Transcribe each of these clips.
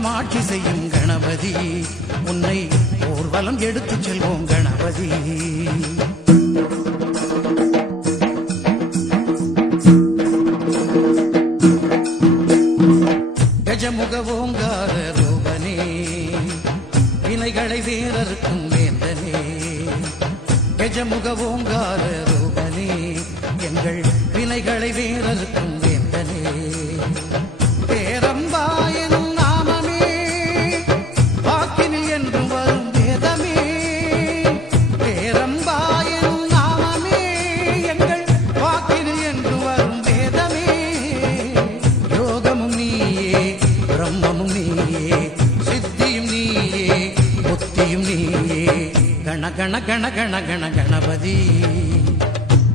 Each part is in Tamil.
நிலமாட்சி செய்யும் கணபதி. உன்னை ஊர்வலம் எடுத்துச் செல்வோம் கணபதி. கண கண கண கண கணபதி.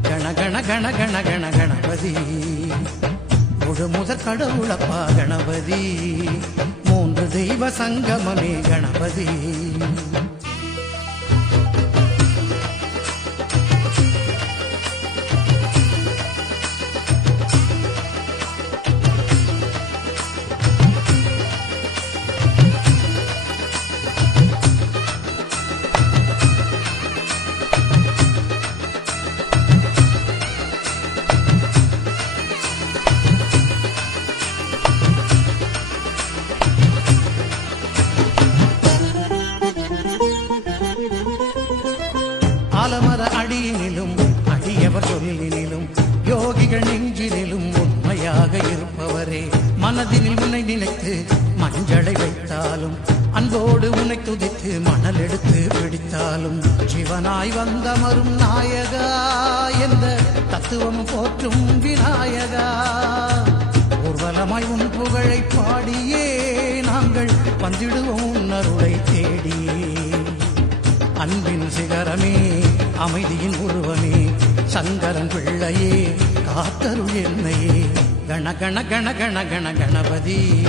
கண கண கண கண கண கணபதி. முழு முதற் கடவுளப்பா கணபதி. மூன்று தெய்வ சங்கமமே கணபதி. அடியவர் யோகிகள் நெஞ்சினிலும் உண்மையாக இருப்பவரே. மனதினில் உன்னை நினைத்து மஞ்சளை வைத்தாலும் அன்போடு உன்னை துதித்து மணல் எடுத்து பிடித்தாலும் ஜீவனாய் வந்தமரும் நாயகா எந்த தத்துவம் போற்றும் விநாயகா. ஊர்வலமாய் உன் புகழை பாடியே நாங்கள் வந்திடுவோம் அருளை தேடியே. அன்பின் சிகரமே அமைதியின் உருவமே சங்கரன் பிள்ளையே காத்தருள் என்னையே. கண கண கண கண கண கணபதி.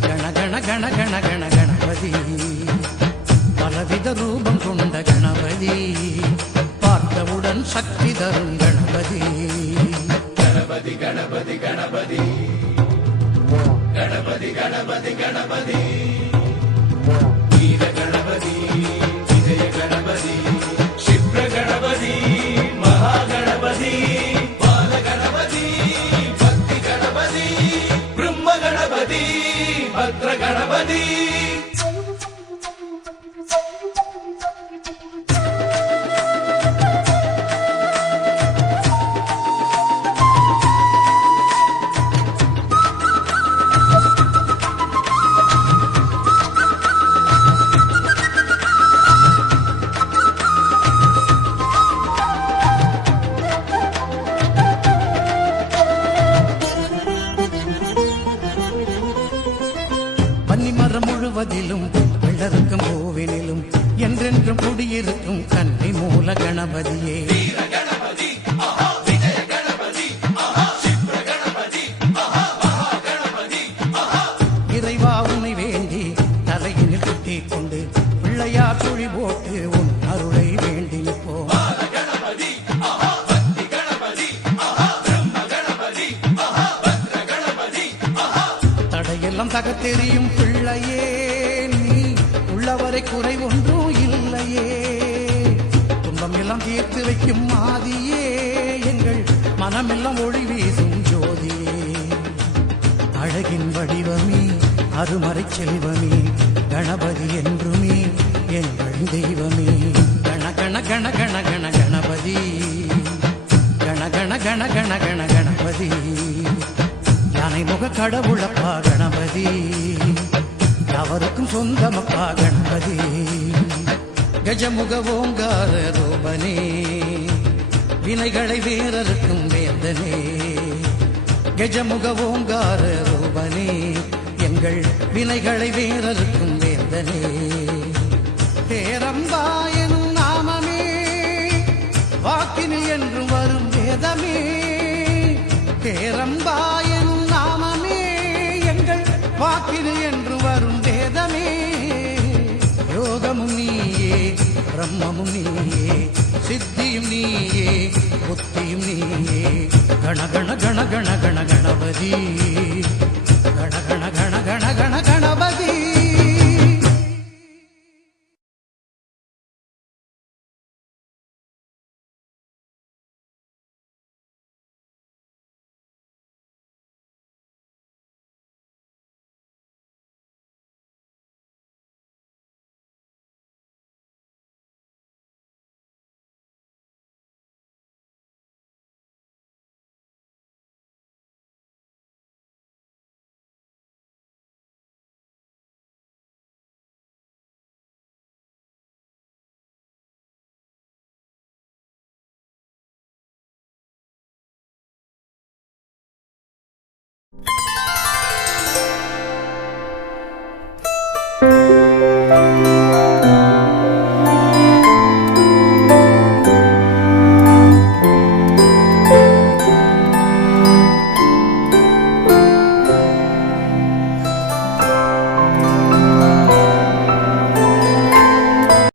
கண கண கண கண கண கணபதி. பலவித ரூபம் கொண்ட கணபதி. பார்த்தவுடன் சக்தி தரும் கணபதி. கணபதி கணபதி கணபதி. கணபதி கணபதி கணபதி. கணபதியே இறைவா உன்னை வேண்டி தலையினில் குட்டிக் கொண்டு பிள்ளையார் சுழி போட்டு உன் அருளை வேண்டி நிற்போம் தடையெல்லாம் தகத்தெறியும் பிள்ளையே நீ உள்ளவரை குறை ஒன்றும் இல்லையே துன்பம் எல்லாம் தீர்த்து வைக்கும் மாதியே. எங்கள் மனமெல்லாம் ஒளி வீசும் ஜோதியே. அழகின் வடிவமே அருமறை செல்வமே கணபதி என்றுமே எங்கள் தெய்வமே. கண கண கண கண கண கணபதி. கண கண கண கண கண கணபதி. யானை முக கடவுளப்பா கணபதி. அவருக்கும் சொந்தமப்பா கணபதி. கஜமுக ஓங்கார ரூபனே வினைகளை வீரருக்கும் வேந்தனே. கஜமுக ஓங்கார ரூபனே எங்கள் வினைகளை வீரருக்கும் வேந்தனே. பேரம்பாயனும் நாமமே வாக்கினி என்று வரும் வேதமே. பேரம்பாயனும் நாமமே எங்கள் வாக்கினி என்று வரும் வேதமே. பிரம்மமும் நீயே சித்தியும் நீயே புத்தியும் நீயே. கண கண கண கண கண கணபதி. கண கண கண